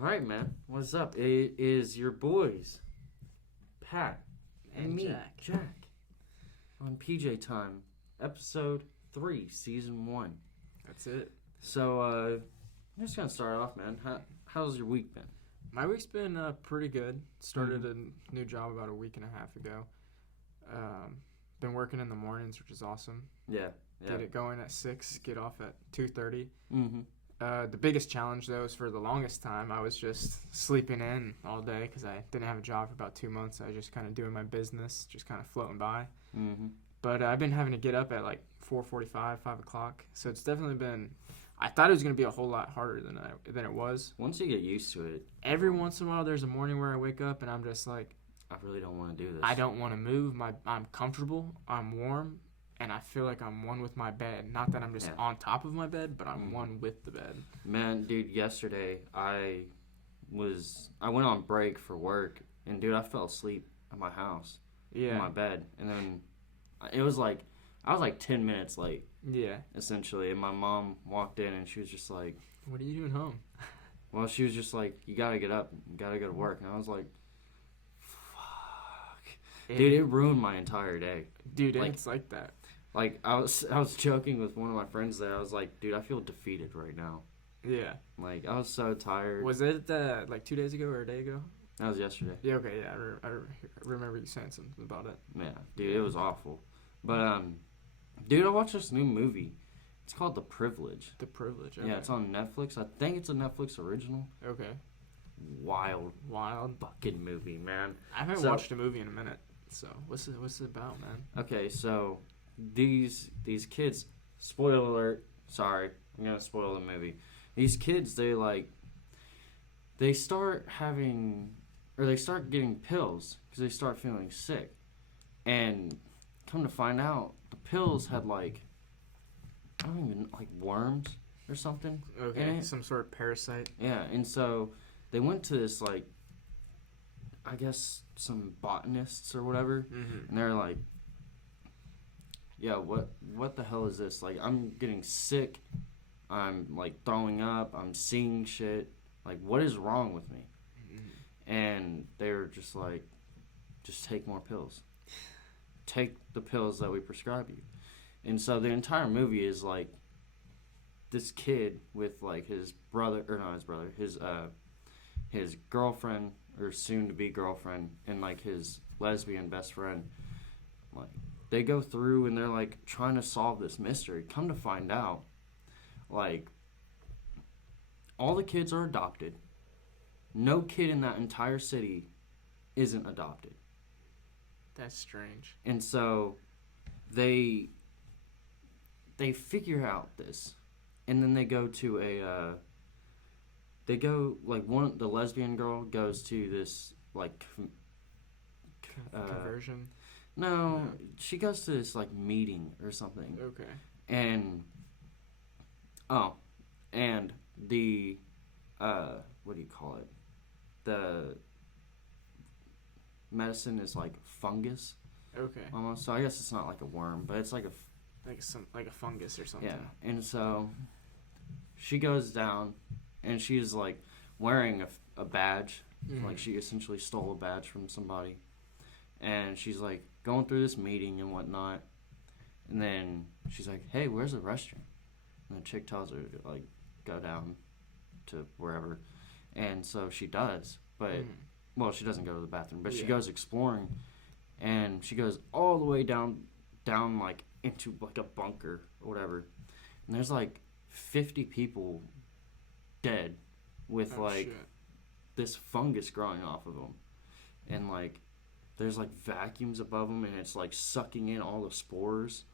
All right, man. What's up? It is your boys, Pat and me, Jack, on PJ Time, episode 3, season 1. That's it. So, I'm just gonna start off, man. How's your week been? My week's been pretty good. Started a new job about a week and a half ago. Been working in the mornings, which is awesome. Yeah. Get it going at 6, get off at 2:30. Mm-hmm. The biggest challenge, though, is for the longest time, I was just sleeping in all day because I didn't have a job for about 2 months. I was just kind of doing my business, just kind of floating by. Mm-hmm. But I've been having to get up at like 4:45, 5 o'clock. So it's definitely been... I thought it was going to be a whole lot harder than it was. Once you get used to it. Every once in a while, there's a morning where I wake up and I'm just like... I really don't want to do this. I don't want to move. I'm comfortable. I'm warm. And I feel like I'm one with my bed. Not that I'm just on top of my bed, but I'm one with the bed. Man, dude, yesterday I went on break for work, and dude, I fell asleep at my house. Yeah. In my bed. And then it was like, I was like 10 minutes late. Yeah. Essentially. And my mom walked in, and she was just like... What are you doing home? Well, she was just like, you gotta get up. You gotta go to work. And I was like, fuck. Dude, it ruined my entire day. Dude, it's like that. Like, I was joking with one of my friends there. I was like, dude, I feel defeated right now. Yeah. Like, I was so tired. Was it like 2 days ago or a day ago? That was yesterday. Yeah, okay, yeah. I remember you saying something about it. Yeah, dude, it was awful. But, dude, I watched this new movie. It's called The Privilege. The Privilege, okay. Yeah, it's on Netflix. I think it's a Netflix original. Okay. Wild fucking movie, man. I haven't watched a movie in a minute, so what's it about, man? Okay, so... These kids, spoiler alert, sorry, I'm gonna spoil the movie. These kids, they start getting pills because they start feeling sick. And come to find out, the pills had worms or something. Okay, some sort of parasite. Yeah, and so they went to this, I guess some botanists or whatever, and they're like, yeah, what the hell is this? Like, I'm getting sick. I'm, throwing up. I'm seeing shit. Like, what is wrong with me? And they're just like, just take more pills. Take the pills that we prescribe you. And so the entire movie is, this kid with, his brother, or not his brother, his girlfriend, or soon-to-be girlfriend, and, his lesbian best friend, they go through and they're trying to solve this mystery. Come to find out, all the kids are adopted. No kid in that entire city isn't adopted. That's strange. And so they figure out this, and then they go to the lesbian girl goes to this conversion. No, she goes to this meeting or something. Okay. And the what do you call it? The medicine is fungus. Okay. Almost. So I guess it's not a worm, but it's like a fungus or something. Yeah. And so she goes down, and she's wearing a badge. Mm-hmm. She essentially stole a badge from somebody. And she's going through this meeting and whatnot. And then she's like, hey, where's the restroom? And the chick tells her to go down to wherever. And so she does. But, well, she doesn't go to the bathroom. But she goes exploring. And she goes all the way down into a bunker or whatever. And there's 50 people dead with this fungus growing off of them. And there's vacuums above them, and it's sucking in all the spores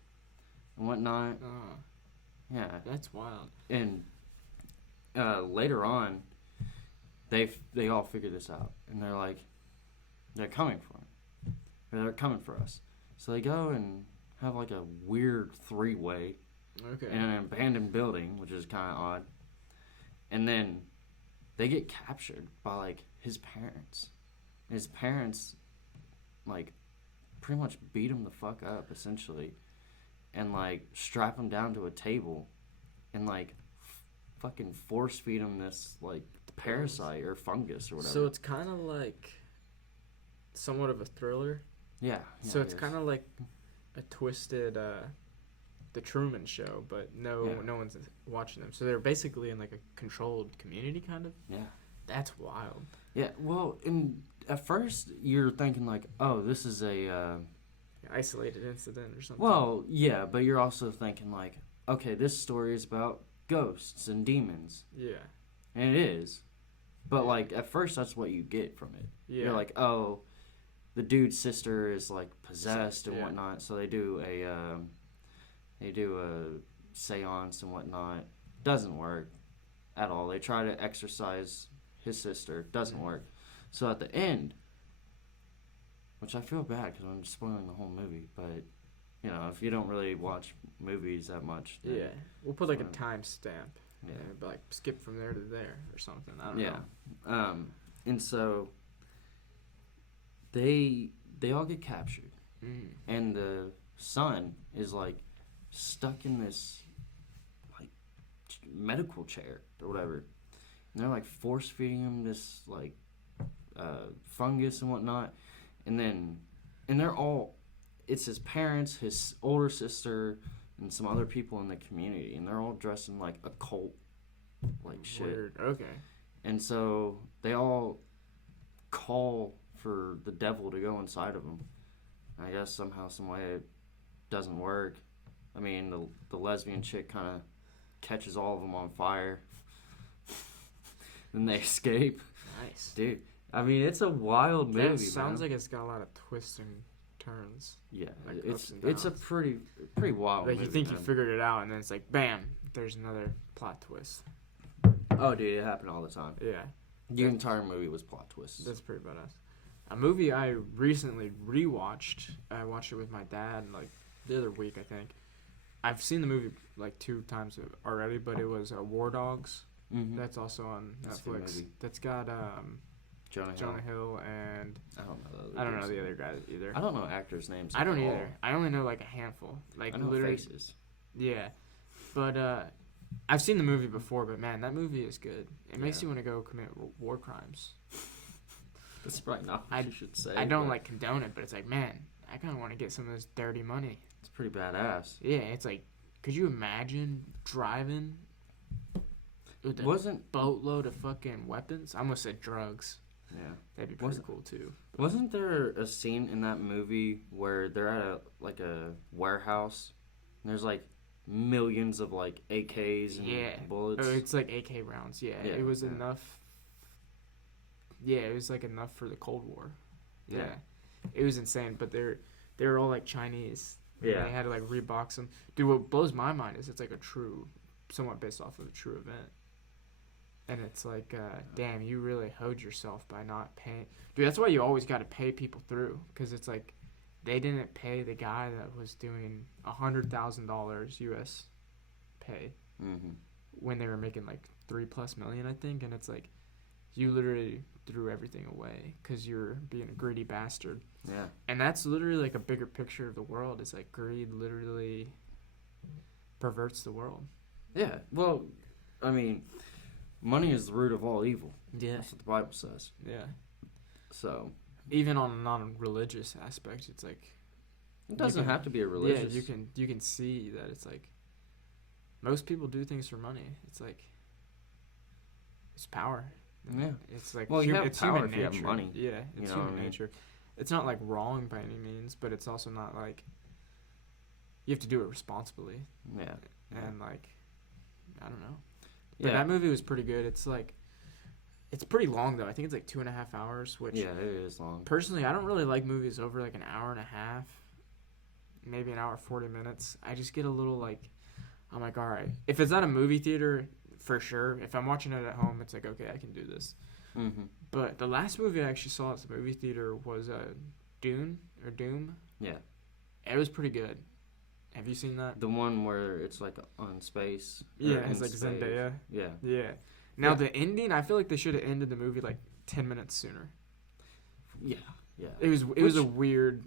and whatnot. Yeah, that's wild. And later on, they all figure this out, and they're coming for him. They're coming for us. So they go and have a weird 3-way in an abandoned building, which is kind of odd. And then they get captured by his parents. His parents pretty much beat him the fuck up, essentially, and strap him down to a table and fucking force feed him this parasite or fungus or whatever. So it's kind of like somewhat of a thriller. Yeah. So it's kind of like a twisted The Truman Show, but no one's watching them. So they're basically in like a controlled community, kind of. Yeah. That's wild. Yeah. Well, at first you're thinking like, oh, this is a isolated incident or something. Well, yeah, but you're also thinking like, okay, this story is about ghosts and demons. Yeah. And it is. But like at first that's what you get from it. Yeah. You're like, oh, the dude's sister is like possessed and whatnot, so they do a seance and whatnot. Doesn't work at all. They try to exorcise his sister. Doesn't work. So at the end, which I feel bad because I'm spoiling the whole movie, but you know, if you don't really watch movies that much, then we'll put like a timestamp. Yeah, but like skip from there to there or something. I don't know. And so they all get captured, and the son is like stuck in this like medical chair or whatever, and they're like force feeding him this like fungus and whatnot, and they're all, it's his parents, his older sister, and some other people in the community, and they're all dressed in like occult like shit. Weird. Okay. And so they all call for the devil to go inside of them. I guess somehow, some way, it doesn't work. I mean, the lesbian chick kind of catches all of them on fire. Then they escape. Nice. Dude, I mean, it's a wild movie, man. Sounds like it's got a lot of twists and turns. Yeah, like it's a pretty wild movie. Like you think man. you figured it out, and then it's like, bam, there's another plot twist. Oh, dude, it happened all the time. Yeah. The entire movie was plot twists. That's pretty badass. A movie I recently rewatched. I watched it with my dad like the other week, I think. I've seen the movie like 2 times already, but it was War Dogs. Mm-hmm. That's also on Netflix. That's got Jonah Hill and I don't know the other guy either. I don't know actors' names. I don't either. I only know like a handful. Like I know literally faces. Yeah, but I've seen the movie before. But man, that movie is good. It makes you want to go commit war crimes. That's probably not what you should say. I don't like condone it, but it's like, man, I kind of want to get some of this dirty money. It's pretty badass. Yeah, it's like, could you imagine driving with a boatload of fucking weapons? I almost said drugs. Yeah. That'd be pretty cool, too. Wasn't there a scene in that movie where they're at a warehouse, and there's, like, millions of, like, AKs and bullets? Oh, it's, like, AK rounds, It was enough. Yeah, it was, like, enough for the Cold War. Yeah. It was insane, but they were all, like, Chinese. Yeah. They had to, like, rebox them. Dude, what blows my mind is it's, like, somewhat based off of a true event. And it's like, damn, you really hoed yourself by not paying. Dude, that's why you always got to pay people through. Because it's like, they didn't pay the guy that was doing $100,000 U.S. pay. Mm-hmm. When they were making like $3+ million, I think. And it's like, you literally threw everything away because you're being a greedy bastard. Yeah. And that's literally like a bigger picture of the world. It's like greed literally perverts the world. Yeah. Well, I mean, money is the root of all evil. Yeah. That's what the Bible says. Yeah. So. Even on a non-religious aspect, it's like. It doesn't have to be a religious. Yeah, you can see that it's like. Most people do things for money. It's like. It's power. Yeah. It's like. Well, you have it's power human if you nature. have money. Yeah, it's you know human nature. It's not like wrong by any means, but it's also not like. You have to do it responsibly. Yeah. And like. I don't know. But that movie was pretty good. It's like, it's pretty long though. I think it's like 2.5 hours. Which it is long. Personally, I don't really like movies over like an hour and a half, maybe an hour 40 minutes. I just get a little like, I'm like, all right. If it's at a movie theater, for sure. If I'm watching it at home, it's like, okay, I can do this. Mm-hmm. But the last movie I actually saw at the movie theater was Doom. Yeah. It was pretty good. Have you seen that? The one where it's like on space. Yeah, it's like Zendaya. Yeah. Yeah. Now the ending, I feel like they should have ended the movie like 10 minutes sooner. Yeah. Yeah. It was a weird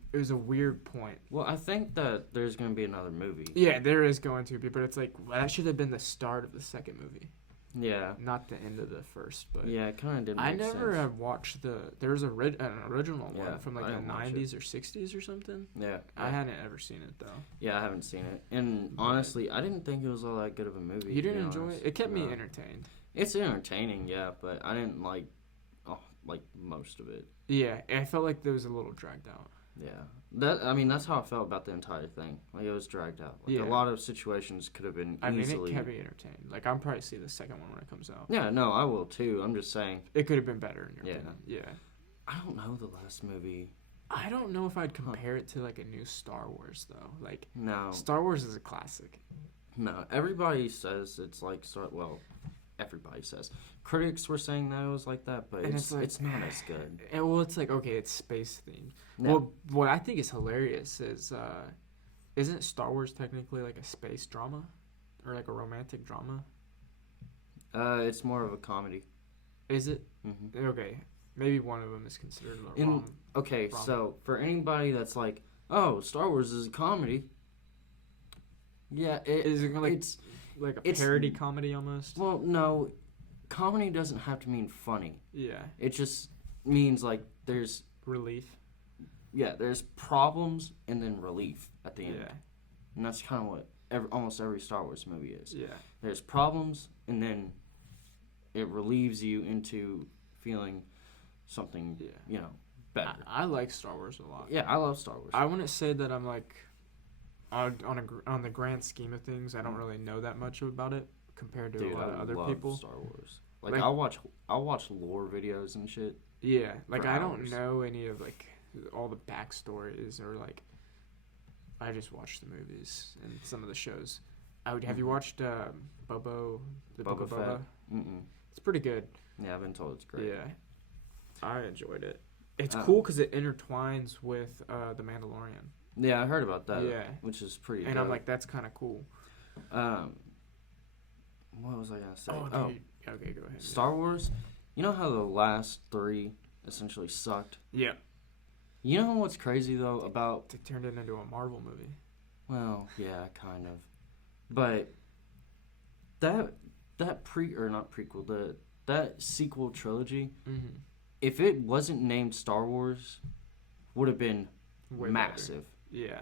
point. Well, I think that there's going to be another movie. Yeah, there is going to be, but it's like that should have been the start of the second movie. Yeah. Not the end of the first, but Yeah, it kind of didn't I make never sense. have watched there's an original Yeah, one from I like the didn't watch 90s or 60s or something. Yeah. I hadn't ever seen it though. Yeah, I haven't seen it. And honestly, I didn't think it was all that good of a movie. You to didn't be enjoy honest. it? It kept me No. entertained. It's entertaining, yeah, but I didn't like most of it. Yeah, I felt like there was a little dragged out. Yeah. That's how I felt about the entire thing. Like, it was dragged out. Like, Yeah. a lot of situations could have been easily... it kept me entertained. Like, I'm probably see the second one when it comes out. Yeah, no, I will too. I'm just saying. It could have been better in your Yeah. opinion. Yeah. I don't know the last movie. I don't know if I'd compare it to like a new Star Wars though. Like, No. Star Wars is a classic. No. Everybody says it's like... everybody says. Critics were saying that it was like that, but And it's like, it's not as good. Well, it's like, okay, it's space themed. No. Well, what I think is hilarious is, isn't Star Wars technically like a space drama? Or like a romantic drama? It's more of a comedy. Is it? Mm-hmm. Okay. Maybe one of them is considered a rom. Okay, Rom. so for anybody that's like, oh, Star Wars is a comedy. Yeah, Is it like, it's like a it's- parody comedy almost? well, no, comedy doesn't have to mean funny. Yeah. It just means like there's Relief. there's problems and then relief at the end, Yeah. and that's kind of what almost every Star Wars movie is. Yeah. There's problems and then it relieves you into feeling something, Yeah. better. I like Star Wars a lot. Yeah, I love Star Wars. I wouldn't say that I'm like on the grand scheme of things. I don't really know that much about it compared to Dude, a lot of I other love people. Star Wars. Like, Like- I'll watch lore videos and shit. Yeah, like For I don't hours. know any of like all the backstories or like I just watch the movies and some of the shows. Have you watched Boba Boba Fett? Mm-mm. It's pretty good. Yeah, I've been told it's great. Yeah, I enjoyed it. It's Oh. cool because it intertwines with the Mandalorian. Yeah, I heard about that. Yeah. Which is pretty And dope. I'm like, that's kind of cool. What was I gonna say? Oh, dude. Okay, go ahead. Star Wars. You know how the last 3 essentially sucked? Yeah. You know what's crazy though about? It turned it into a Marvel movie. Well, yeah, kind of. But that not prequel, that sequel trilogy, Mm-hmm. if it wasn't named Star Wars, would have been Way massive. better. Yeah.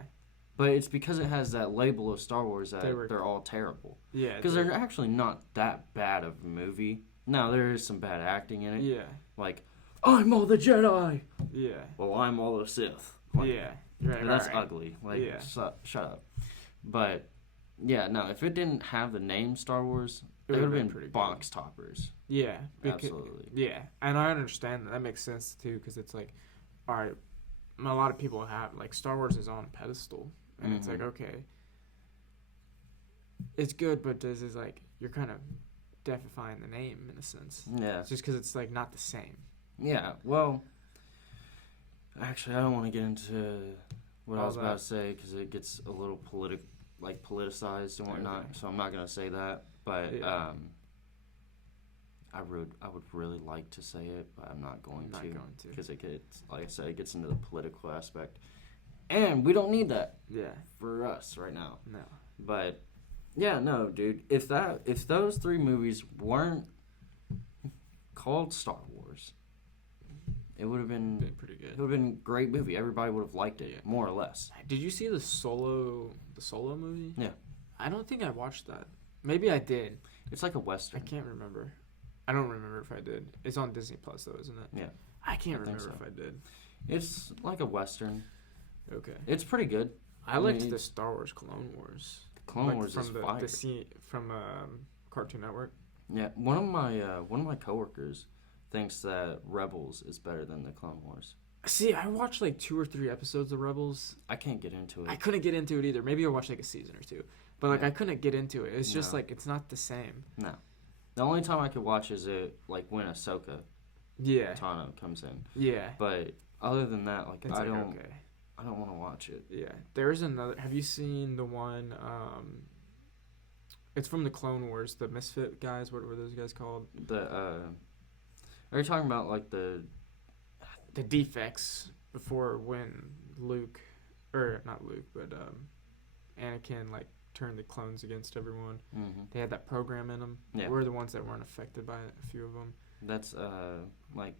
But it's because it has that label of Star Wars that They were- they're all terrible. Yeah. Because they're actually not that bad of a movie. Now, there is some bad acting in it. Yeah. Like, I'm all the Jedi. Yeah. Well, I'm all the Sith. Like, Yeah. Right, that's right. ugly. Like, Yeah. shut up. But, yeah, no, if it didn't have the name Star Wars, It they would would've have been been pretty good. box toppers. Yeah. Absolutely. Yeah. And I understand that. That makes sense, too, because it's like, all right, a lot of people have, like, Star Wars is on a pedestal. And it's like, Mhm. okay, it's good, but this is like, you're kind of deifying the name in a sense. Yeah. It's just because it's, like, not the same. Yeah, well, actually, I don't want to get into what I All was about that. to say because it gets a little politicized and whatnot. Okay. So I'm not gonna say that. But Yeah. I would really like to say it, but I'm not going Not to going to. because it gets, like I said, it gets into the political aspect, and we don't need that Yeah. for us right now. No. But yeah, no, dude. If those 3 movies weren't called Star Wars, it would have been Pretty good. it would have been a great movie. Everybody would have liked it, Yeah. more or less. Did you see the Solo movie? Yeah. I don't think I watched that. Maybe I did. It's like a I western. can't remember. I don't remember if I did. It's on Disney Plus though, isn't it? Yeah. I can't I think remember so. if I did. It's like a western. Okay. It's pretty good. I liked mean, the Star Wars Clone Wars. Clone Wars from is the fire. scene from Cartoon Network. Yeah, one of my coworkers thinks that Rebels is better than the Clone Wars. See, I watched like 2 or 3 episodes of Rebels. I can't get into it. I couldn't get into it either. Maybe I watched like a season or 2, but like Yeah. I couldn't get into it. It's just No. like it's not the same. No. The only time I could watch is it like when Ahsoka Yeah. Tano comes in. Yeah. But other than that, like It's I like don't okay. I don't want to watch it. Yeah. There's another. Have you seen the one? It's from the Clone Wars. The Misfit guys. What were those guys called? Are you talking about like the The defects before when Luke, or not Luke, but Anakin like turned the clones against everyone. Mm-hmm. They had that program in them. Yeah. We're the ones that weren't affected by it, a few of them. That's like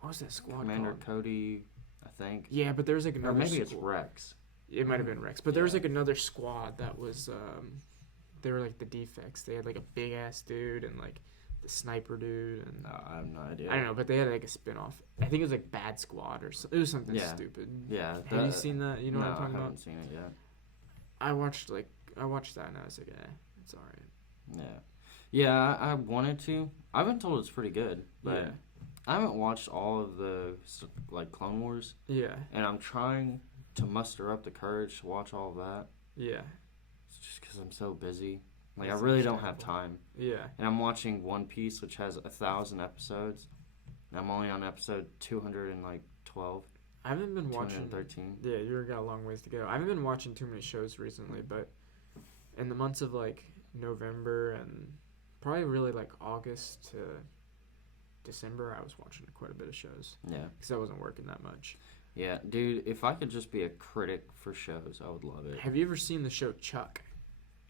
What was that squad Commander called? Cody, I think. Yeah, but there's like another. Or maybe it's squad. Rex. It might have been Rex, but there was Yeah. like another squad that was. They were like the defects. They had like a big ass dude and like the sniper dude and. No, I have no idea. I don't know, but they had like a spin-off. I think it was like Bad Squad or it was something stupid. Yeah. Have you seen that? You know what I'm talking I haven't about? seen it yet. I watched that and I was like, it's alright. Yeah. Yeah, I wanted to. I've been told it's pretty good, but Yeah. I haven't watched all of the like Clone Wars, Yeah. and I'm trying to muster up the courage to watch all of that. Yeah. It's just because I'm so busy. Like That's I really don't have understandable. time. Yeah. And I'm watching One Piece, which has 1,000 episodes. And I'm only on episode 212, I haven't been watching. 213. Yeah, you've got a long ways to go. I haven't been watching too many shows recently, but in the months of like November and probably really like August to December, I was watching quite a bit of shows Yeah. because I wasn't working that much. Yeah, dude, if I could just be a critic for shows, I would love it. Have you ever seen the show Chuck?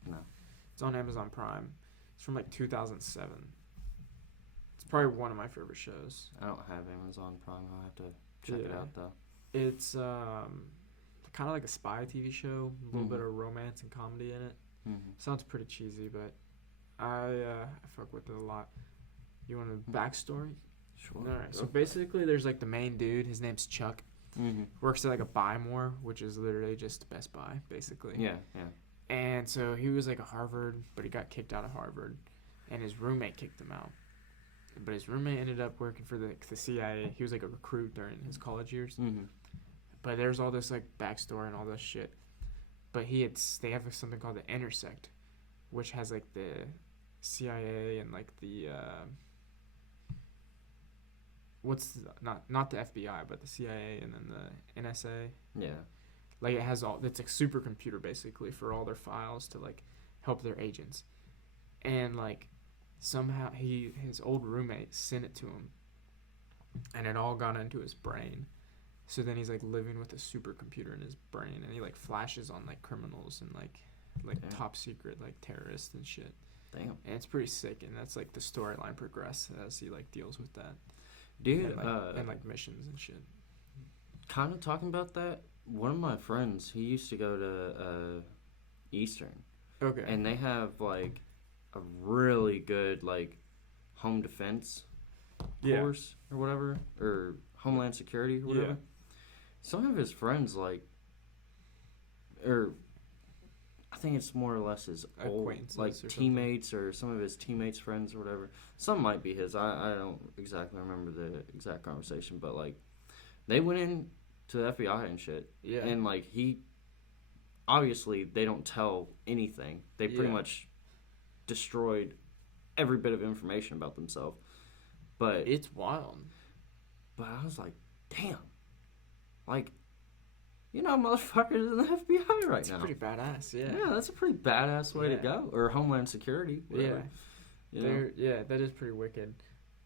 No. It's on Amazon Prime. It's from like 2007. It's probably one of my favorite shows. I don't have Amazon Prime. I'll have to check it Yeah. out, though. It's kind of like a spy TV show, a little bit of romance and comedy in it. Mm-hmm. Sounds pretty cheesy, but I fuck with it a lot. You want a backstory? Sure. All right. So basically, there's like the main dude. His name's Chuck. Mm-hmm. Works at like a Buy More, which is literally just Best Buy, basically. Yeah, yeah. And so he was like a Harvard, but he got kicked out of Harvard, and his roommate kicked him out. But his roommate ended up working for the CIA. He was like a recruit during his college years. Mm-hmm. But there's all this like backstory and all this shit. But they have something called the Intersect, which has like the CIA and like the not the FBI, but the CIA and then the NSA. Yeah. Like it has it's a supercomputer basically for all their files to like help their agents. And like somehow his old roommate sent it to him, and it all got into his brain. So then he's like living with a supercomputer in his brain, and he like flashes on like criminals and like Damn. top secret like terrorists and shit. Damn. And it's pretty sick, and that's like the storyline progresses as he like deals with that. Dude, And like missions and shit. kind of talking about that, one of my friends, he used to go to Eastern. Okay. And they have like a really good like home defense course or whatever, or Homeland Security or whatever. Yeah. Some of his friends or I think it's more or less his old Acquaintances like or teammates or some of his teammates' friends or whatever. Some might be his. I don't exactly remember the exact conversation, but like they went in to the FBI and shit. Yeah. And like he obviously they don't tell anything. They pretty much destroyed every bit of information about themselves. But It's wild. But I was like, damn. Like, you know, motherfuckers in the FBI right It's now. pretty badass, yeah. Yeah, that's a pretty badass way to go. Or Homeland Security. Whatever. Yeah. You know? Yeah, that is pretty wicked.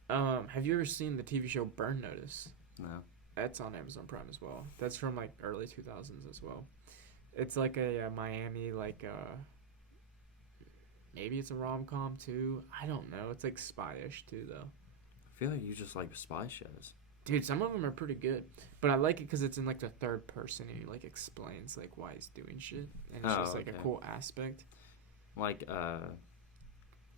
Have you ever seen the TV show Burn Notice? No. That's on Amazon Prime as well. That's from like early 2000s as well. It's like a Miami, like maybe it's a rom-com too. I don't know. It's like spy-ish too though. I feel like you just like spy shows. Dude, some of them are pretty good, but I like it because it's in like the third person and he like explains like why he's doing shit, and it's just like a cool aspect. Like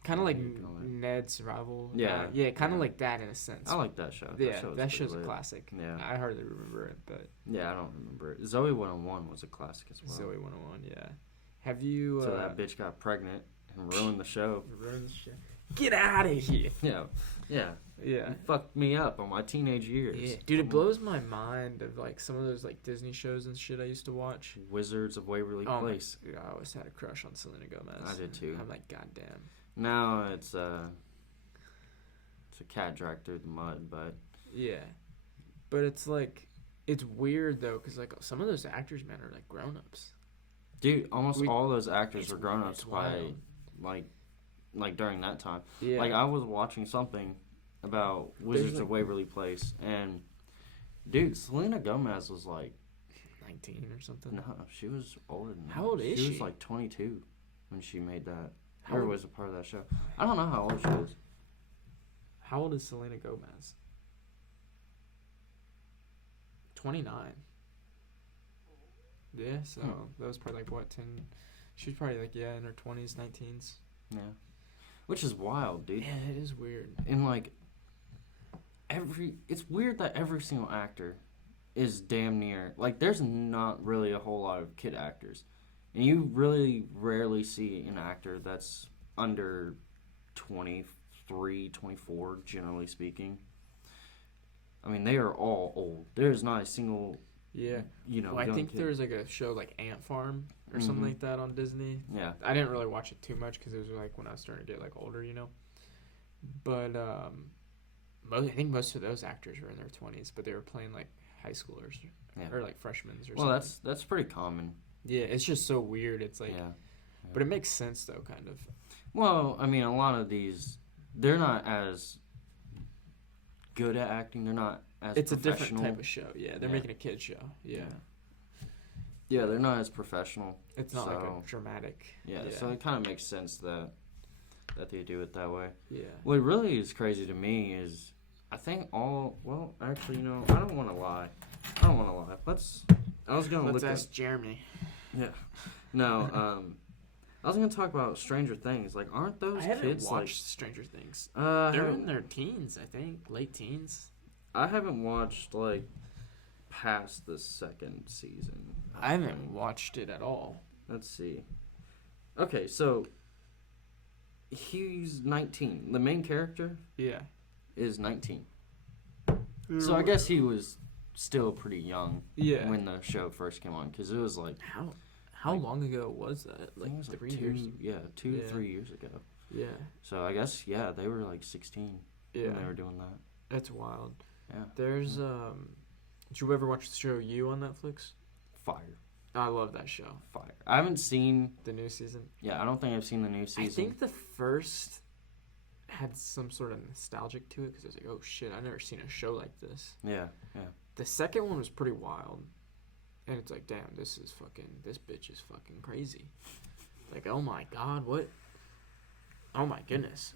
Kind of like you call it? Ned's Survival. Yeah, yeah, kind of yeah. like that in a sense. I like that show. Yeah, show's that pretty show's a lit. classic. Yeah. I hardly remember it, but Yeah, I don't remember it. Zoe 101 was a classic as well. Zoe 101, yeah. Have you? So that bitch got pregnant and ruined the show. ruined the shit. Get out of here. Yeah. Yeah. Yeah. You fucked me up on my teenage years. Yeah, dude, it blows my mind of like some of those like Disney shows and shit I used to watch. Wizards of Waverly Place. Yeah, I always had a crush on Selena Gomez. I did too. I'm like, goddamn. Now it's a cat dragged through the mud, but Yeah, but it's like it's weird though, cause like some of those actors, man, are like grown ups. dude, almost all those actors were grown ups it's by wild. like during that time. Yeah, Like I was watching something about Wizards like- of Waverly Place, and dude, Selena Gomez was like 19 or something. no, she was older than that. How old is She was she? like 22. when she made that. Or was a part of that show. I don't know how old she is. How old is Selena Gomez? 29. Yeah, so that was probably like, what, 10? She was probably like, yeah, in her 20s, 19s. Yeah. Which is wild, dude. Yeah, it is weird. And like, it's weird that every single actor is damn near, like, there's not really a whole lot of kid actors. And you really rarely see an actor that's under 23, 24, generally speaking. I mean, they are all old. There's not a single, Yeah. Well, I think kid. there was like a show like Ant Farm or something like that on Disney. Yeah. I didn't really watch it too much because it was like when I was starting to get like older, But I think most of those actors were in their 20s, but they were playing like high schoolers or like freshmen or something. Well, that's pretty common. Yeah, it's just so weird. It's like, but it makes sense though, kind of. Well, I mean, a lot of these, they're not as good at acting. They're not as It's professional. a different type of show. Yeah, they're making a kid show. Yeah. Yeah, they're not as professional. It's not like a dramatic. Yeah, so it kind of makes sense that they do it that way. Yeah. What really is crazy to me is, I think actually, I don't want to lie. Let's ask Jeremy. Yeah. No, I was going to talk about Stranger Things. Like, aren't those I haven't kids watched Stranger Things. They're They're in their teens, I think. Late teens. I haven't watched, like, past the second season. I haven't watched it at all. Let's see. Okay, so he's 19. The main character is 19. So I guess he was still pretty young when the show first came on, because it was like... How long ago was that? Like, it was 3 years? Yeah, 3 years ago. Yeah. So I guess, they were like 16 when they were doing that. That's wild. Yeah. There's, did you ever watch the show You on Netflix? Fire. I love that show. Fire. I haven't seen... The new season? Yeah, I don't think I've seen the new season. I think the first had some sort of nostalgic to it, because I was like, oh shit, I've never seen a show like this. Yeah. The second one was pretty wild. And it's like, damn, this bitch is fucking crazy. Like, oh my god, what? Oh my goodness.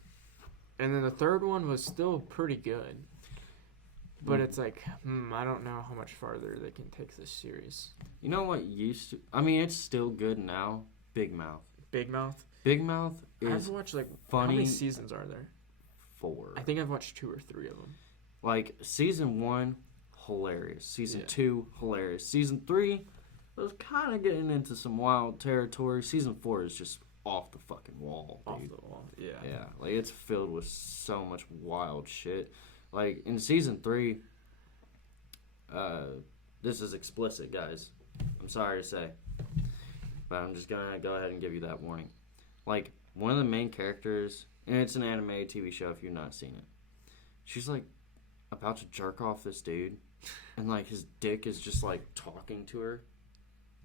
And then the third one was still pretty good. But it's like, I don't know how much farther they can take this series. You know what used to... I mean, it's still good now. Big Mouth. Big Mouth? Big Mouth is I've watched, like, funny. How many seasons are there? 4. I think I've watched 2 or 3 of them. Like, season 1, hilarious. Season 2, hilarious. Season 3 was kind of getting into some wild territory. Season 4 is just off the fucking wall, dude. Off the wall, yeah. Yeah, like, it's filled with so much wild shit. Like, in season 3, this is explicit, guys. I'm sorry to say. But I'm just gonna go ahead and give you that warning. Like, one of the main characters, and it's an anime TV show if you've not seen it, she's, like, about to jerk off this dude, and, like, his dick is just, like, talking to her,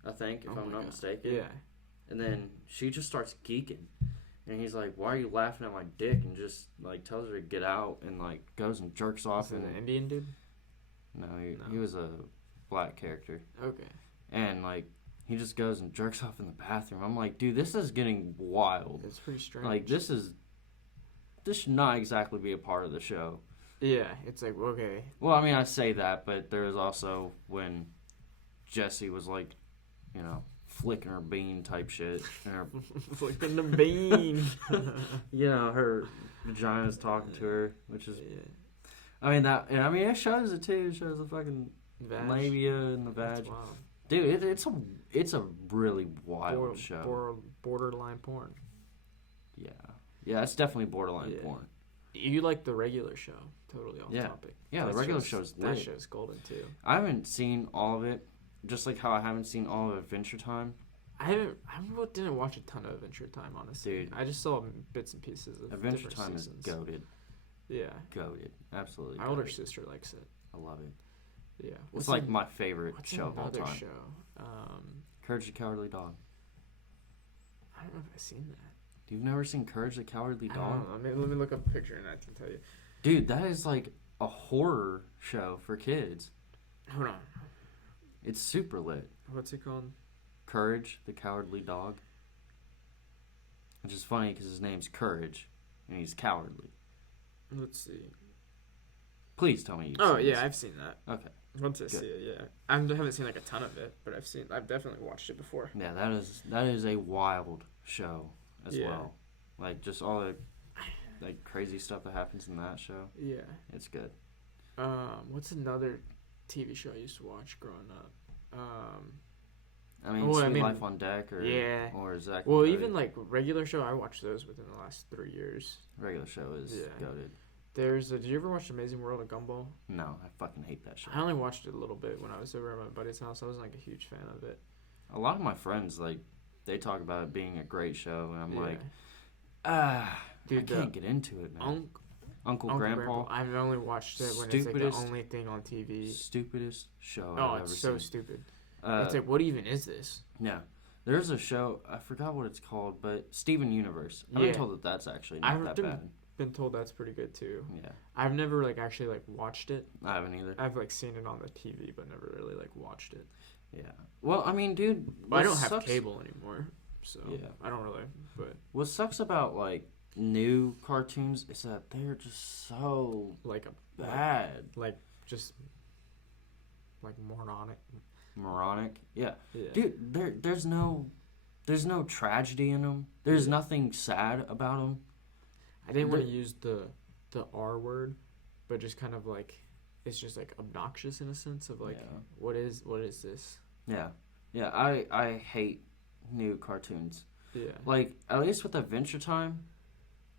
I think, if I'm not mistaken. Yeah. And then she just starts geeking. And he's like, why are you laughing at my dick? And just, like, tells her to get out and, like, goes and jerks off. Is it an Indian dude? No, he was a black character. Okay. And, like, he just goes and jerks off in the bathroom. I'm like, dude, this is getting wild. It's pretty strange. Like, this should not exactly be a part of the show. Yeah, it's like, okay. Well, I mean, I say that, but there was also when Jessie was, like, flicking her bean type shit. Flicking the bean. Her vagina's talking to her, which is... Yeah. It shows it too. It shows the fucking labia and the vag. That's wild. Dude, it's a really wild show. Borderline porn. Yeah. Yeah, it's definitely borderline porn. You like the regular show. Totally off topic. Yeah, the regular show's lit. That show's golden too. I haven't seen all of it. Just like how I haven't seen all of Adventure Time. I didn't watch a ton of Adventure Time, honestly. Dude. I just saw bits and pieces of Adventure Time seasons. is goated. Yeah. Goated. Absolutely My older sister likes it. I love it. Yeah. It's like my favorite show of all time. Show? Courage the Cowardly Dog. I don't know if I've seen that. You've never seen Courage the Cowardly Dog? Let me look up a picture and I can tell you. Dude, that is like a horror show for kids. Hold on. It's super lit. What's it called? Courage the Cowardly Dog. which is funny because his name's Courage, and he's cowardly. Let's see. Please tell me you've Oh seen yeah, this. I've seen that. Okay. Once I Good. see it, yeah. I haven't seen like a ton of it, but I've definitely watched it before. Yeah, that is a wild show as well. Like just all the like crazy stuff that happens in that show. Yeah. It's good. What's another TV show I used to watch growing up? I mean, well, I Sweet mean, Life on Deck or yeah. or Zack. Well, and even Cody. like regular show, I watched those within the last 3 years. Regular show is goated. Did you ever watch Amazing World of Gumball? No, I fucking hate that show. I only watched it a little bit when I was over at my buddy's house. I wasn't like a huge fan of it. A lot of my friends like they talk about it being a great show, and I'm like, dude, I can't get into it, man. Uncle Grandpa. I've only watched it when it's like the only thing on TV. Stupidest show Oh, I've ever it's so seen. stupid. It's like, what even is this? Yeah. There's a show, I forgot what it's called, but Steven Universe. I've been told that that's actually not that bad. Been told that's pretty good too. Yeah. I've never like actually like watched it. I haven't either. I've like seen it on the TV, but never really like watched it. Yeah. Well, I mean, dude. I don't have cable anymore, so yeah. I don't really. But what sucks about like new cartoons is that they're just so like bad, like just like moronic. Yeah. Yeah. Dude, there's no tragedy in them. There's nothing sad about them. I didn't want to use the R word, but just kind of like it's just like obnoxious in a sense of like what is this? Yeah. Yeah, I hate new cartoons. Yeah. Like at least with Adventure Time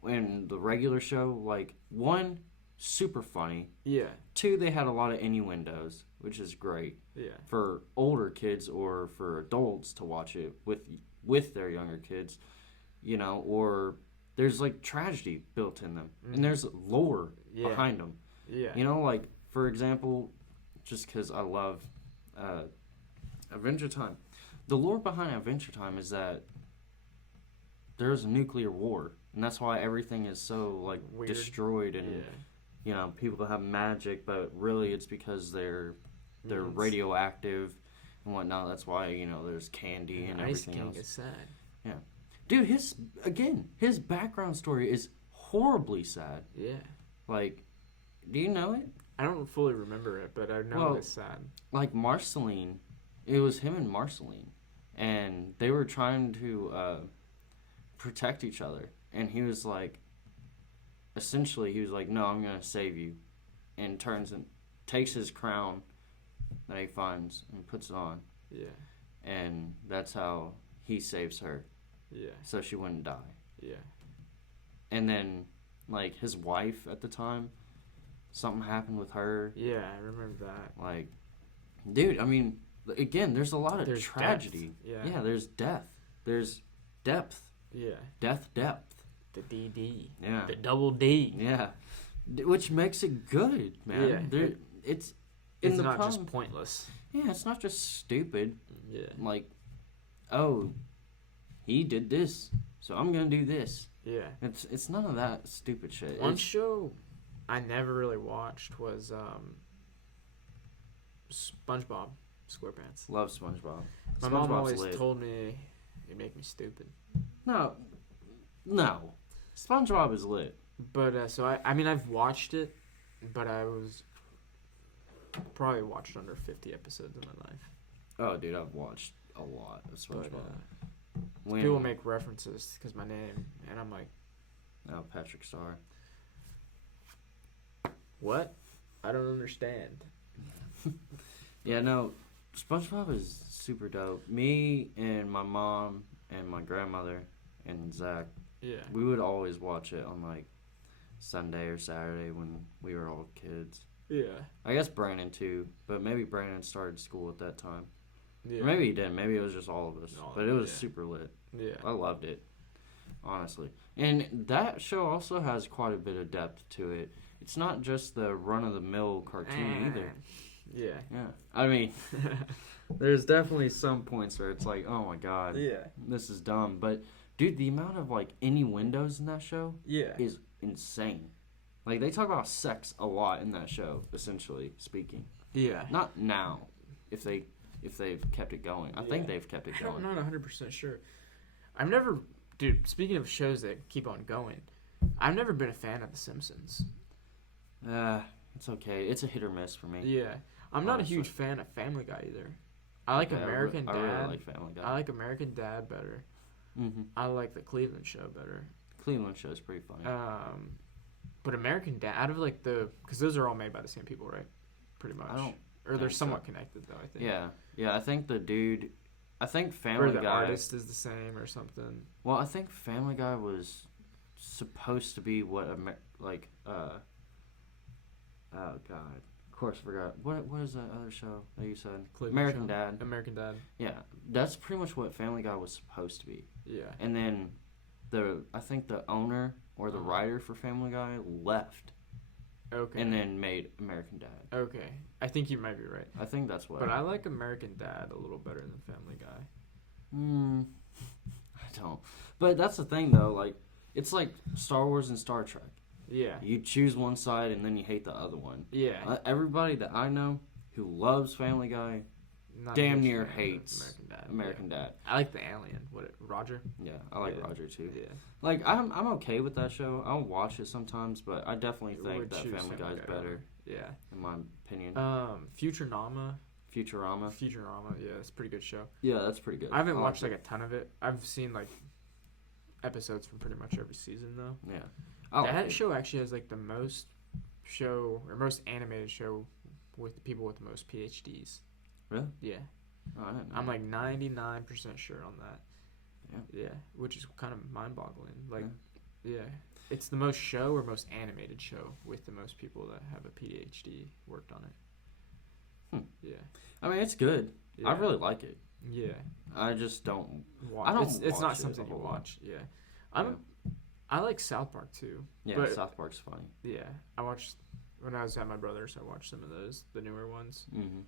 and the regular show, like one, super funny. Yeah. Two, they had a lot of innuendos, which is great. Yeah. For older kids or for adults to watch it with their younger kids, you know, or there's like tragedy built in them, and there's lore behind them. Yeah. You know, like for example, just because I love Adventure Time, the lore behind Adventure Time is that there's a nuclear war, and that's why everything is so like weird. Destroyed, and you know, people have magic, but really it's because they're radioactive and whatnot. That's why, you know, there's candy and everything Ice King else. is sad. Yeah. Dude, his background story is horribly sad. Yeah. Like, do you know it? I don't fully remember it, but I know it's sad. Like Marceline, it was him and Marceline, and they were trying to protect each other, and he was like, essentially, he was like, no, I'm gonna save you, and turns and takes his crown that he finds and puts it on. Yeah. And that's how he saves her. Yeah. So she wouldn't die. Yeah. And then, like, his wife at the time, something happened with her. Yeah, I remember that. Like, dude, I mean, again, there's a lot of tragedy. Depth. Yeah, there's death. There's depth. Yeah. Depth. The DD. Yeah. The double D. Yeah. Which makes it good, man. Yeah. It's not just pointless. Yeah, it's not just stupid. Yeah. Like, oh, he did this, so I'm gonna do this. Yeah. It's none of that stupid shit. One show I never really watched was SpongeBob SquarePants. Love SpongeBob. My mom always told me it'd make me stupid. No. SpongeBob is lit. But so I mean I've watched it, but I was probably watched under 50 episodes in my life. Oh, dude, I've watched a lot of SpongeBob. But, people make references because my name, and I'm like, oh, Patrick Star. What? I don't understand. Yeah, no, SpongeBob is super dope. Me and my mom and my grandmother and Zach, we would always watch it on like Sunday or Saturday when we were all kids. Yeah. I guess Brandon too, but maybe Brandon started school at that time. Yeah. Or maybe he didn't. Maybe it was just all of us. But it was super lit. Yeah. I loved it, honestly. And that show also has quite a bit of depth to it. It's not just the run-of-the-mill cartoon either. Yeah. Yeah. I mean, there's definitely some points where it's like, oh my god, this is dumb. But, dude, the amount of, like, innuendos in that show is insane. Like, they talk about sex a lot in that show, essentially speaking. Yeah. Not now, if they've kept it going. I think they've kept it going. I'm not 100% sure. I've never Dude, speaking of shows that keep on going, I've never been a fan of The Simpsons. It's okay. It's a hit or miss for me. Yeah. I'm not a Honestly. huge fan of Family Guy either. I like American Dad. I really like Family Guy. I like American Dad better. Mm-hmm. I like the Cleveland Show better. Cleveland Show is pretty funny. But American Dad, out of like because those are all made by the same people, right? Pretty much. Or they're somewhat connected though, I think. Yeah. I think Family Or the Guy. artist is the same or something. Well, I think Family Guy was supposed to be what oh god, of course I forgot. What is that other show that you said? American Dad. American Dad. Yeah, that's pretty much what Family Guy was supposed to be. Yeah. And then I think the owner or the writer for Family Guy left. Okay. And then made American Dad. Okay. I think you might be right. I think that's what. But I like American Dad a little better than Family Guy. I don't. But that's the thing though, like it's like Star Wars and Star Trek. Yeah. You choose one side and then you hate the other one. Yeah. Everybody that I know who loves Family Guy damn near hates American Dad. I like the alien. Roger? Yeah, I like Roger too. Yeah. Like I'm okay with that show. I'll watch it sometimes, but I definitely think that Family Guy is better. Yeah. In my opinion. Futurama. Futurama. Yeah, it's a pretty good show. Yeah, that's pretty good. I haven't watched like a ton of it. I've seen like episodes from pretty much every season though. Yeah. That show actually has like the most animated show with people with the most PhDs. Really? Yeah. Oh, I didn't know. I'm like 99% sure on that. Yeah. Yeah, which is kind of mind-boggling. Like, yeah. It's the most animated show with the most people that have a PhD worked on it. Yeah. I mean, it's good. Yeah. I really like it. Yeah. I just don't. It's not something you watch. Yeah. I like South Park too. Yeah, South Park's funny. Yeah, I watched when I was at my brother's. I watched some of those, the newer ones. Mm-hmm.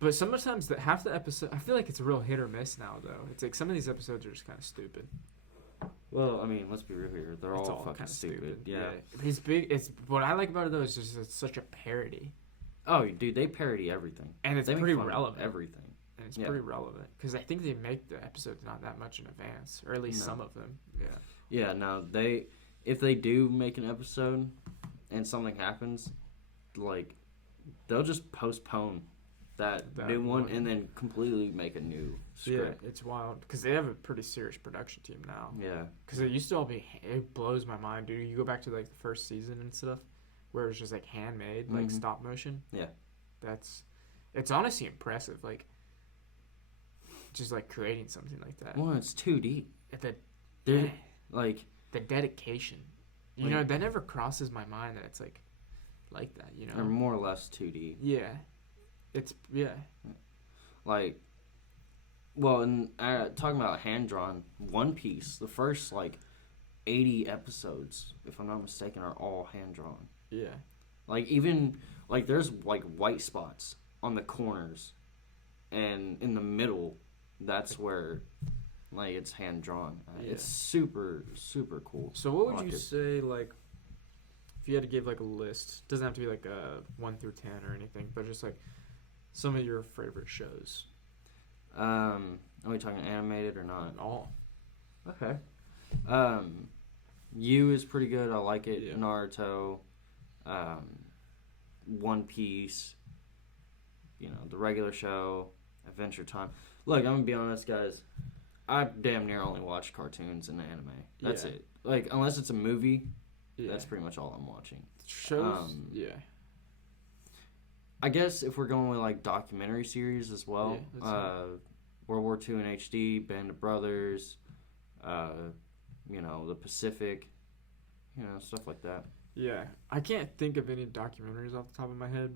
But sometimes half the episode, I feel like it's a real hit or miss now. Though it's like some of these episodes are just kind of stupid. Well, I mean, let's be real here. They're all fucking stupid. Yeah. It's big. It's what I like about it though is just it's such a parody. Oh, dude, they parody everything, and it's pretty relevant. Everything. And it's pretty relevant because I think they make the episodes not that much in advance, or at least some of them. Yeah. Yeah. No, if they do make an episode, and something happens, like they'll just postpone that new one and then completely make a new script. Yeah, it's wild because they have a pretty serious production team now. Yeah. Because it used to all be. It blows my mind, dude. You go back to like the first season and stuff, where it was just like handmade, like stop motion. Yeah. It's honestly impressive. Like. Just like creating something like that. Well, it's 2D. Like the dedication. You know, that never crosses my mind that it's like that. You know, or more or less 2D. Yeah, it's Like, well, and talking about hand drawn, One Piece, the first like 80 episodes, if I'm not mistaken, are all hand drawn. Yeah. Like even like there's like white spots on the corners, and in the middle. That's where, like, it's hand drawn. It's super, super cool. So, what would you say, like, if you had to give like a list? Doesn't have to be like a 1 through 10 or anything, but just like some of your favorite shows. Are we talking animated or not? All. Okay. You is pretty good. I like it. Yeah. Naruto. One Piece. You know, the regular show. Adventure Time. Look, I'm gonna be honest, guys. I damn near only watch cartoons and anime. That's it. Like, unless it's a movie, that's pretty much all I'm watching. Shows? I guess if we're going with, like, documentary series as well, World War II in HD, Band of Brothers, you know, The Pacific, you know, stuff like that. Yeah. I can't think of any documentaries off the top of my head.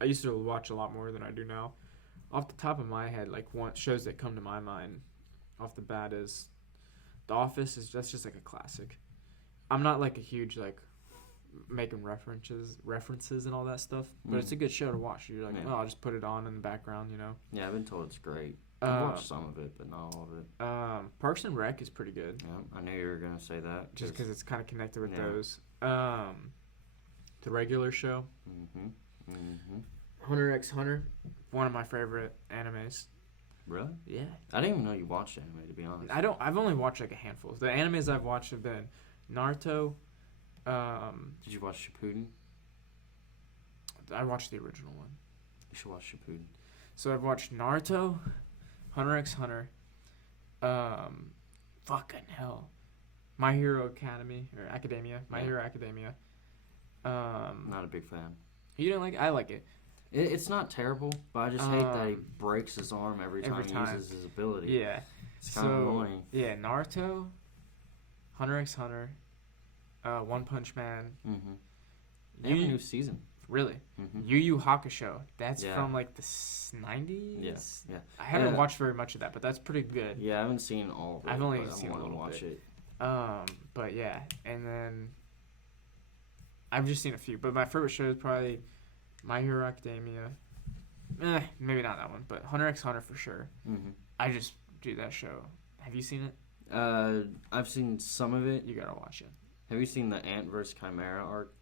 I used to watch a lot more than I do now. Off the top of my head, like shows that come to my mind off the bat is The Office. That's just like a classic. I'm not like a huge like making references and all that stuff, but it's a good show to watch. You're like, I'll just put it on in the background, you know. Yeah, I've been told it's great. I've watched some of it, but not all of it. Parks and Rec is pretty good. Yeah, I knew you were gonna say that. Just because it's kind of connected with those. The Regular Show. Hunter x Hunter. One of my favorite animes. Really? Yeah. I didn't even know you watched anime, to be honest. I've only watched like a handful. The animes I've watched have been Naruto. Did you watch Shippuden? I watched the original one. You should watch Shippuden. So I've watched Naruto, Hunter x Hunter, fucking hell, My Hero Academy or Academia, My Hero Academia. Not a big fan. You didn't like it? I like it. It's not terrible, but I just hate that he breaks his arm every time he uses his ability. Yeah. It's kind of annoying. Yeah, Naruto, Hunter x Hunter, One Punch Man. Mm-hmm. They have a new season. Really? Mm-hmm. Yu Yu Hakusho. That's from like the 90s? Yeah. I haven't watched very much of that, but that's pretty good. Yeah, I haven't seen all of it. I've only seen a little watch bit. It. But yeah, and then I've just seen a few, but my favorite show is probably My Hero Academia. Maybe not that one, but Hunter x Hunter for sure. Mm-hmm. I just do that show. Have you seen it? I've seen some of it. You gotta watch it. Have you seen the Ant vs. Chimera arc?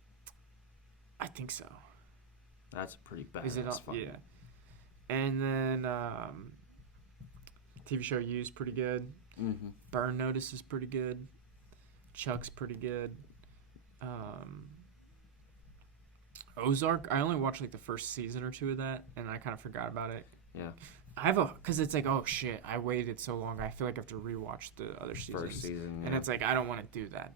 I think so. That's a pretty bad. Is it all? Yeah. And then TV show You is pretty good. Mm-hmm. Burn Notice is pretty good. Chuck's pretty good. Ozark, I only watched like the first season or two of that, and I kind of forgot about it. Yeah. Because it's like, oh shit, I waited so long. I feel like I have to rewatch the other seasons. First season, yeah. And it's like, I don't want to do that.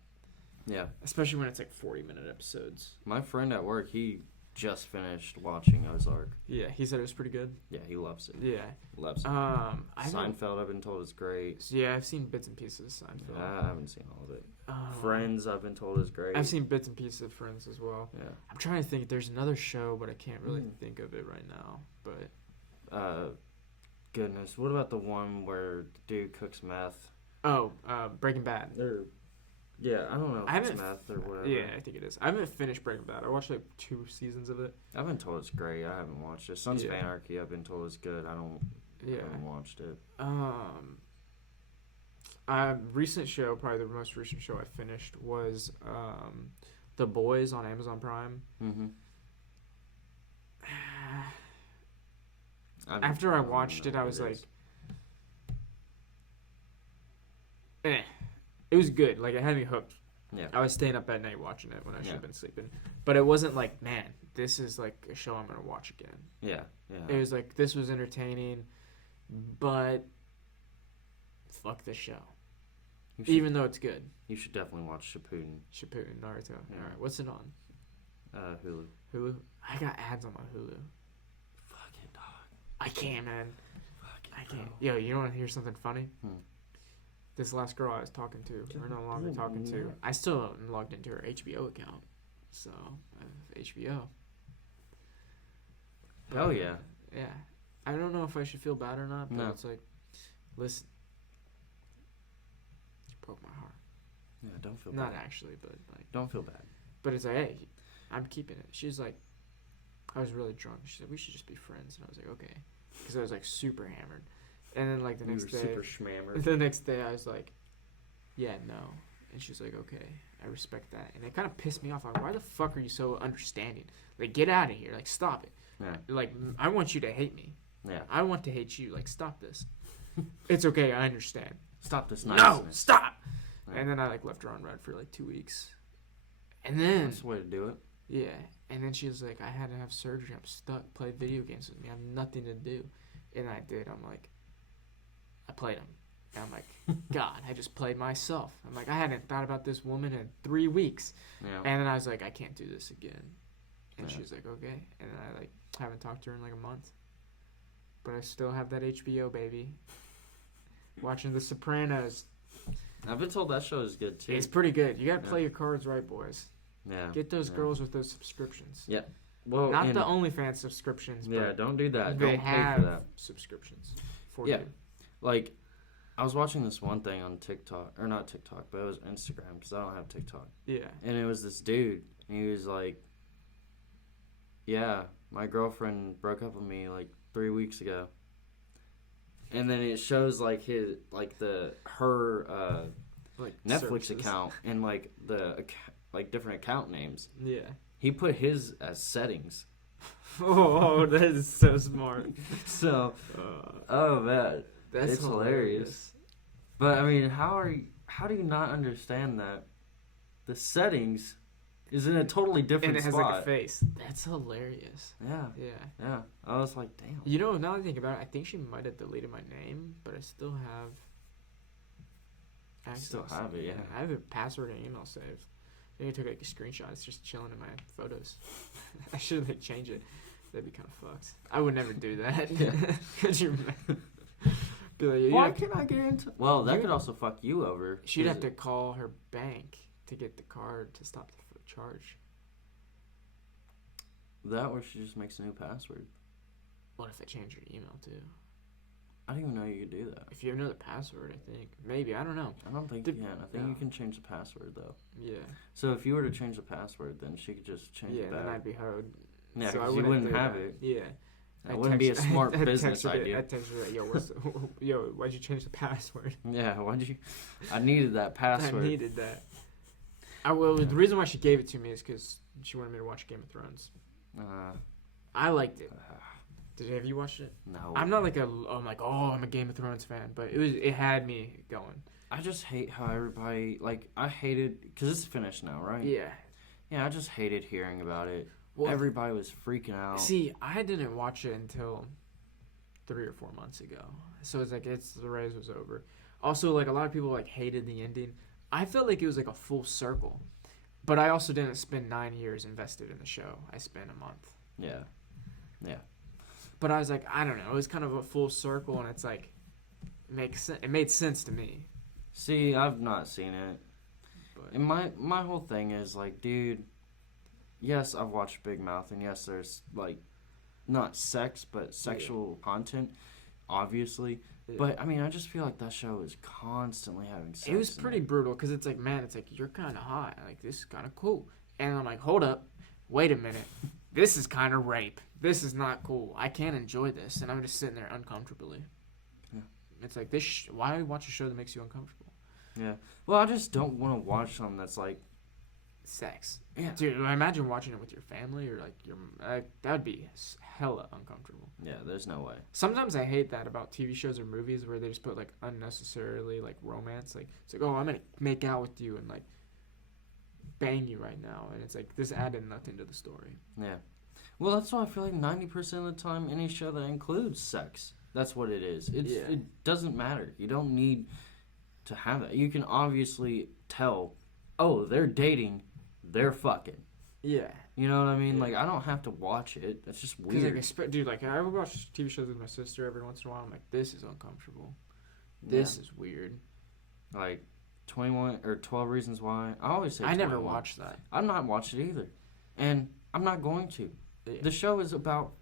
Yeah. Especially when it's like 40-minute episodes. My friend at work, he just finished watching Ozark. Yeah, he said it was pretty good. Yeah, he loves it. Yeah. Loves it. Seinfeld, I've been told, is great. Yeah, I've seen bits and pieces of Seinfeld. I haven't seen all of it. Friends, I've been told, is great. I've seen bits and pieces of Friends as well. Yeah. I'm trying to think. There's another show, but I can't really think of it right now. But goodness, what about the one where the dude cooks meth? Oh, Breaking Bad. Yeah, I don't know if it's meth or whatever. Yeah, I think it is. I haven't finished Breaking Bad. I watched like 2 seasons of it. I've been told it's great. I haven't watched it. Sons of Anarchy, I've been told is good. I haven't watched it. Recent show, probably the most recent show I finished was The Boys on Amazon Prime. Mm-hmm. After I watched it, I was like, It was good. Like, it had me hooked. Yeah. I was staying up at night watching it when I should have been sleeping. But it wasn't like, man, this is like a show I'm going to watch again. Yeah. It was like, this was entertaining, but fuck this show. Even though it's good. You should definitely watch Shippuden. Naruto. Yeah. All right, what's it on? Hulu. I got ads on my Hulu. Fucking dog. I can't, man. I can't. Bro. Yo, you want to hear something funny? This last girl I was talking to, or no longer talking to, I still haven't logged into her HBO account. So, I have HBO. Hell yeah. Yeah. I don't know if I should feel bad or not, but it's like, listen. You broke my heart. Yeah, don't feel bad. Not actually, but like. Don't feel bad. But it's like, hey, I'm keeping it. She's like, I was really drunk. She said, we should just be friends. And I was like, okay. Because I was like super hammered. And then like the next day. Super schmammered. The next day I was like, yeah, no. And she's like, okay, I respect that. And it kind of pissed me off. Like, why the fuck are you so understanding? Like, get out of here. Like, stop it. Yeah. Like, I want you to hate me. Yeah. I want to hate you. Like, stop this. It's okay. I understand. Stop this nonsense. No, stop. Yeah. And then I like left her on red for like 2 weeks. And then. That's the way to do it. Yeah. And then she was like, I had to have surgery. I'm stuck. Play video games with me. I have nothing to do. And I did. I'm like, I played them. And I'm like, God, I just played myself. I'm like, I hadn't thought about this woman in 3 weeks. Yeah. And then I was like, I can't do this again. And Yeah. she's like, okay. And then I like haven't talked to her in like a month. But I still have that HBO, baby. Watching The Sopranos. I've been told that show is good too. It's pretty good. You gotta play your cards right, boys. Yeah. Get those girls with those subscriptions. Yeah. Well, not the OnlyFans subscriptions. Yeah, but don't do that. They Don't have pay for that. subscriptions for Yeah. you. Like, I was watching this one thing on TikTok, or not TikTok, but it was Instagram because I don't have TikTok. Yeah. And it was this dude, and he was like, "Yeah, my girlfriend broke up with me like 3 weeks ago." And then it shows like her Like Netflix services. account and like the like different account names. Yeah. He put his as settings. Oh, that is so smart. So, oh man, That's it's hilarious. But I mean, how do you not understand that the settings is in a totally different And it has spot? like a face. That's hilarious. Yeah. Yeah. Yeah. I was like, damn. You know, now that I think about it, I think she might have deleted my name, but I still have access. Still have it, yeah. I have a password and email saved. I think I took like a screenshot. It's just chilling in my photos. I should like change it. That'd be kind of fucked. I would never do that. Yeah. Could you be like, Why can't I get into? Well, that could also fuck you over. She'd have to call her bank to get the card to stop the charge. That, or she just makes a new password. What if they change your email too? I didn't even know you could do that. If you know the password, I think. Maybe, I don't know. I don't think you can. I think you can change the password, though. Yeah. So if you were to change the password, then she could just change it back. Yeah, then I'd be hoed. Yeah, so because you wouldn't have that. it. Yeah. That wouldn't be a smart business I'd idea. text her that, yo, why'd you change the password? Yeah, why'd you? I needed that password. I needed that. The reason why she gave it to me is because she wanted me to watch Game of Thrones. I liked it. Have you watched it? No. I'm not like I'm a Game of Thrones fan, but it had me going. I just hate how everybody, I hated, because it's finished now, right? Yeah. Yeah, I just hated hearing about it. Well, everybody was freaking out. See, I didn't watch it until 3 or 4 months ago. So it's like, the race was over. Also, a lot of people, hated the ending. I felt like it was, a full circle. But I also didn't spend 9 years invested in the show. I spent a month. Yeah. Yeah. But I was like, I don't know. It was kind of a full circle, and it's like, it made sense to me. See, I've not seen it. But and my whole thing is, dude, yes, I've watched Big Mouth, and yes, there's, not sex, but sexual content, obviously. Yeah. But, I mean, I just feel like that show is constantly having sex. It was pretty brutal, because it's like, man, you're kind of hot. This is kind of cool. And I'm like, hold up. Wait a minute. This is kind of rape. This is not cool. I can't enjoy this. And I'm just sitting there uncomfortably. Yeah. It's like, why watch a show that makes you uncomfortable? Yeah. Well, I just don't want to watch something that's sex. Yeah. Dude, I imagine watching it with your family or that would be hella uncomfortable. Yeah, there's no way. Sometimes I hate that about TV shows or movies where they just put unnecessarily romance. It's like, oh, I'm gonna make out with you and bang you right now, and it's like this added nothing to the story. Yeah. Well, that's why I feel like 90% of the time, any show that includes sex, that's what it is. It doesn't matter. You don't need to have that. You can obviously tell, oh, they're dating, they're fucking. Yeah. You know what I mean? Yeah. I don't have to watch it. That's just weird. Dude, I would watch TV shows with my sister every once in a while. I'm like, this is uncomfortable. This is weird. 21 or 12 Reasons Why. I always say 21. I never watched that. I've not watched it either. And I'm not going to. Yeah. The show is about,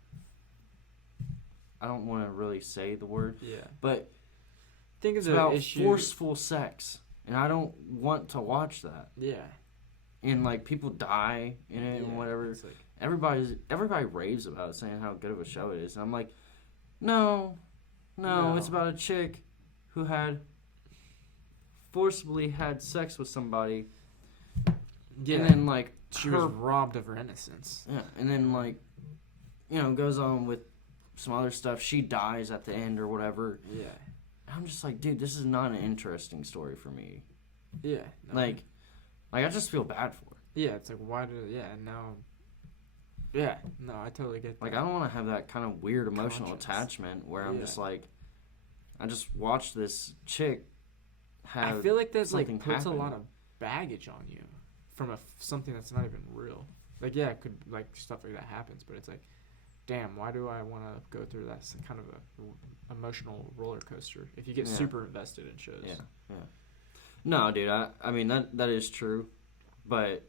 I don't want to really say the word, but think it's about forceful sex. And I don't want to watch that. Yeah. And people die in it and whatever. Everybody raves about it, saying how good of a show it is. And I'm like, no, it's about a chick who forcibly had sex with somebody. Yeah. And then she was robbed of her innocence. Yeah. And then goes on with some other stuff. She dies at the end or whatever. Yeah. I'm just like, dude, this is not an interesting story for me. Yeah. No. I just feel bad for her. Yeah, it's like, why did... Yeah, now... Yeah, no, I totally get that. I don't want to have that kind of weird emotional attachment where I'm just I just watched this chick have I feel like that's, something puts happen. a lot of baggage on you from something that's not even real. Yeah, it could, stuff like that happens, but it's like, damn, why do I want to go through that kind of a emotional roller coaster if you get super invested in shows? Yeah. No, dude, I mean, that is true, but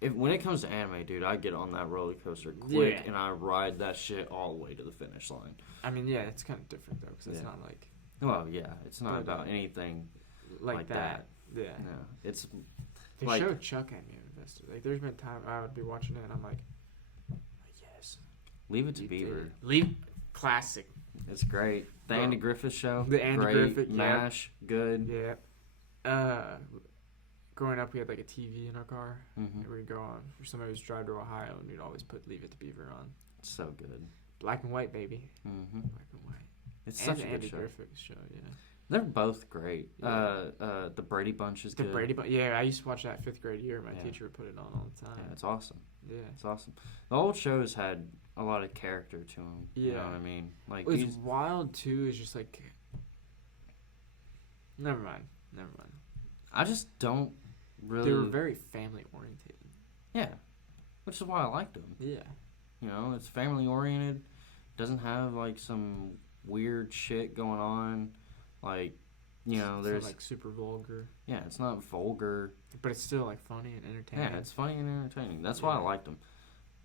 when it comes to anime, dude, I get on that roller coaster quick, and I ride that shit all the way to the finish line. I mean, yeah, it's kind of different, though, because it's not like... Well, yeah, it's not about anything like that. Yeah. No, it's... The show Chuck had me invested. There's been time I would be watching it, and I'm like, yes. Leave It to Beaver. Classic. It's great. The Andy Griffith Show. The Andy Griffith, MASH, good. Yeah. Growing up, we had a TV in our car, and we'd go on. For somebody who's drive to Ohio, and we'd always put Leave It to Beaver on. So good. Black and White, baby. Mm-hmm. Black and White. It's And such a good Andy show. Griffith's show, yeah. They're both great. Yeah. The Brady Bunch is The good. Brady Bunch. Yeah, I used to watch that 5th grade year. My Yeah. teacher would put it on all the time. Yeah, it's awesome. Yeah. It's awesome. The old shows had a lot of character to them. You know Yeah. what I mean? Like What's these. wild too is just like. Never mind. I just don't really. They were very family oriented. Yeah, which is why I liked them. Yeah. You know, it's family oriented. Doesn't have like some weird shit going on. Like, you know, It's there's not, like super vulgar, yeah, it's not vulgar. but it's still like funny and entertaining. Yeah, it's funny and entertaining. That's why I Yeah. liked them.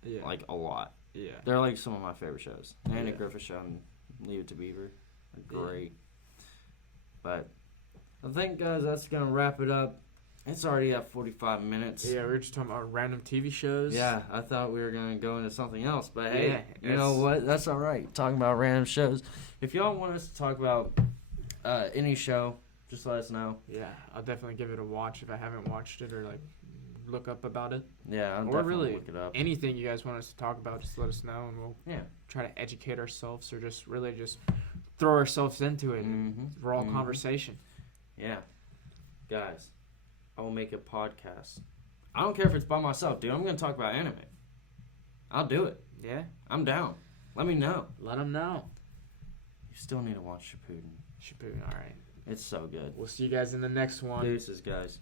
yeah. Like a lot. yeah. They're like some of my favorite shows. Andy Yeah. Griffith Show and Leave It to Beaver are Yeah. great. But I think, guys, that's gonna wrap it up. It's already at 45 minutes. Yeah, we were just talking about random TV shows. Yeah, I thought we were gonna go into something else, but hey, Yeah, you know it's- what? That's all right. Talking about random shows. If y'all want us to talk about any show, just let us know. Yeah, I'll definitely give it a watch if I haven't watched it or like look up about it. Yeah, I'll Or definitely really look it up. Anything you guys want us to talk about, just let us know and we'll Yeah. try to educate ourselves or just really just throw ourselves into it. Mhm. Raw Mhm. conversation. Yeah, guys, I will make a podcast. I don't care if it's by myself, dude. I'm gonna talk about anime. I'll do it. Yeah, I'm down. Let me know. let them know. You still need to watch Shippuden. Shippuden, all right. It's so good. We'll see you guys in the next one. Deuces, guys.